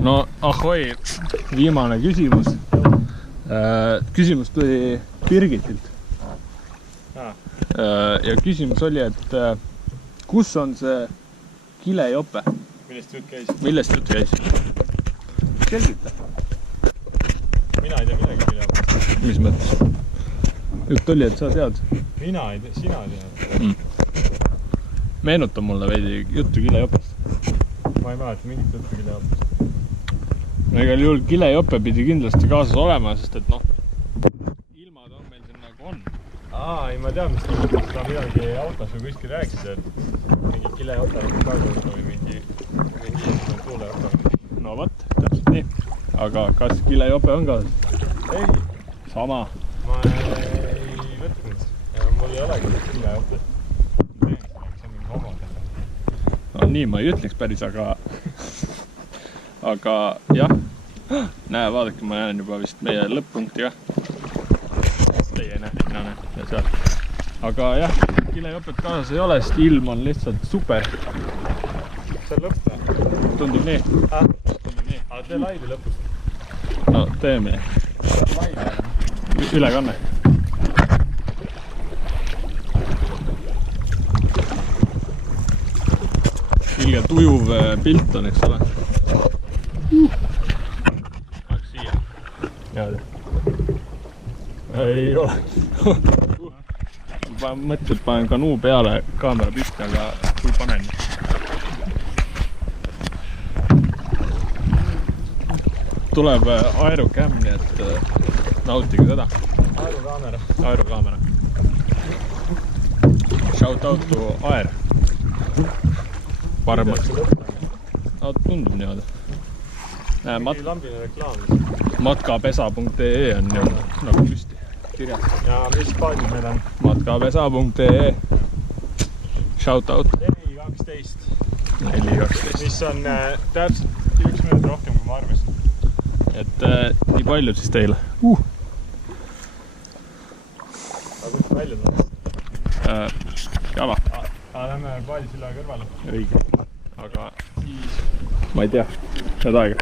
no ahoi, viimane küsimus. Küsimus tuli Birgitilt. Ja küsimus oli, et kus on see kilejope? Millest jutt käis? Millest jutt käis? Selgita. Mina ei tea midagi kilejope. Mis mõttes? Jutt oli, et sa tead. Mina ei tea, sina ei tea. Meenuta mulle veidi juttu kilejopest. Ma ei mäleta mingit juttu kilejopest. No igal juhul kilejope pidi kindlasti kaasas olema, sest et noh, ilmad on meil siin nagu on. Ei, ma tean, mis ta midagi autos või kuskil rääkis, et mingi kilejope kaasas või mingi tuulejope. No võt, täpselt nii. Aga kas kilejope on kaasas? Ei. Sama. Ma ei võtnud. Ja mul ei olegi kilejopet. See on mingi homo. No nii, ma ei ütleks päris, aga jah. Näe, vaadake, ma näen juba vist meie lõpp-punkti ka. Teie ei näe, mina näen ja seal. Aga jah, kilejopet kaasas ei ole, sest ilm on lihtsalt super. See on lõpp või? Tundub nii. Tundub nii. Aga tee laivi lõpust. No teeme. Ülekanne. Ilge tujuv pilt on, eks ole. Oleks siia. Jaa. Ei ole. Ma mõtlen, et panen kanuu peale kaamera püsti, aga kui panen. Tuleb aerokämm, nii et nautige seda. Aerokaamera. Shout out to Aer. Paremaks. No, tundub niimoodi. Lambine reklaam. Matkapesa.ee on nagu püsti kirjas. Ja mis paadid meil on? Matkapesa.ee. Shout out. 4.12. Mis on täpselt 1 minut rohkem, kui ma arvasin. Et nii palju siis teile. Aga kus välja tuleb? Jala. Lähme paadisilla kõrvale. Õige. Aga ma ei tea. Head aega.